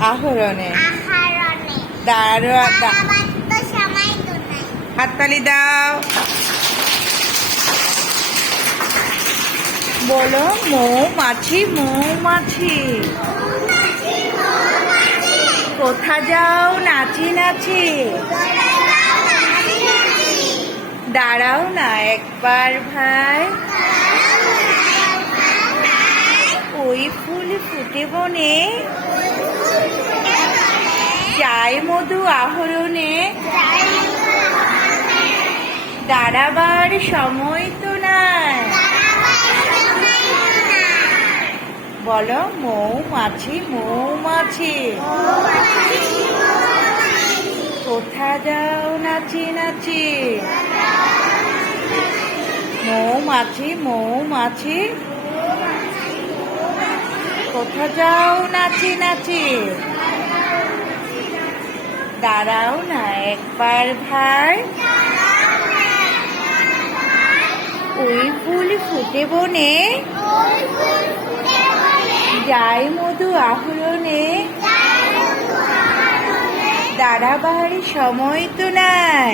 আহরণে। হাততালি দাও। বলো মৌমাছি মৌমাছি। কোথা যাও নাচি নাচি। দাঁড়াও না একবার ভাই। ওই ফুল ফুটে বনে। চাই মধু আহরণে। দাঁড়াবার সময় তো নাই। বলো, মৌমাছি মৌমাছি। কোথা যাও নাচি নাচি? মৌমাছি মৌমাছি। কোথা যাও নাচি নাচি? দাঁড়াও না, একবার ভাই ওই ফুল ফুটে বনে যাই মধু আহরণে। দাঁড়াবার সময় তো নাই।